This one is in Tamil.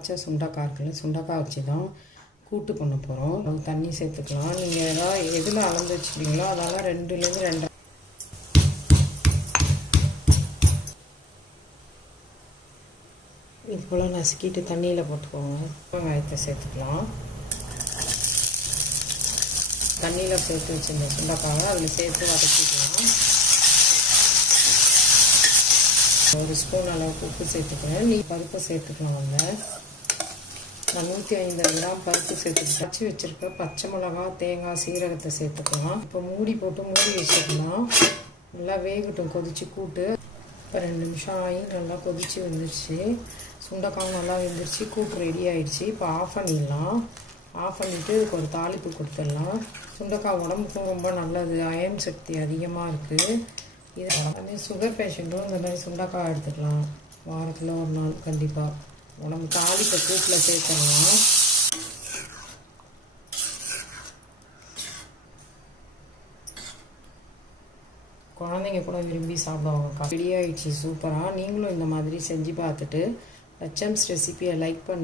பச்சை சுண்டக்காய் இருக்குல்ல, சுண்டக்காய் வச்சு தான் கூட்டு பண்ண போகிறோம். தண்ணி சேர்த்துக்கலாம். நீங்கள் ஏதாவது எதில் அளந்து வச்சுக்கிறீங்களோ அதெல்லாம் 2லேருந்து 2 இது போல் நசுக்கிட்டு தண்ணியில் போட்டுக்கோங்க. வெங்காயத்தை சேர்த்துக்கலாம். தண்ணியில் சேர்த்து வச்சுருந்த சுண்டக்காவை அதில் சேர்த்து வதக்கிக்கலாம். 1 ஸ்பூன் அளவுக்கு உப்பு சேர்த்துக்கிறேன். நீ பருப்பை சேர்த்துக்கலாம். நான் 150 கிராம் பருப்பு சேர்த்துக்கிட்டு வச்சு வச்சுருக்க பச்சை மிளகா, தேங்காய், சீரகத்தை சேர்த்துக்கலாம். இப்போ மூடி போட்டு மூடி வச்சுக்கலாம். நல்லா வேகட்டும். கொதித்து கூட்டு இப்போ 2 நிமிஷம் ஆகி நல்லா கொதித்து வந்துடுச்சு. சுண்டைக்காய் நல்லா வெந்துருச்சு. கூட்டு ரெடி ஆகிடுச்சு. இப்போ ஆஃப் பண்ணிடலாம். ஆஃப் பண்ணிவிட்டு இதுக்கு ஒரு தாளிப்பு கொடுத்துடலாம். சுண்டைக்காய் உடம்புக்கும் ரொம்ப நல்லது. அயன் சக்தி அதிகமாக இருக்குது. இது எல்லாமே சுகர் பேஷண்ட்டும் இந்த மாதிரி சுண்டைக்காய் எடுத்துக்கலாம். வாரத்தில் 1 நாள் கண்டிப்பாக. உடம்பு தாளிப்பை கூட்டில் சேர்த்துடலாம். குழந்தைங்க கூட விரும்பி சாப்பிடுவாங்க. ரெடி ஆகிடுச்சு சூப்பராக. நீங்களும் இந்த மாதிரி செஞ்சு பார்த்துட்டு HM's ரெசிபியை லைக் பண்ணுங்கள்.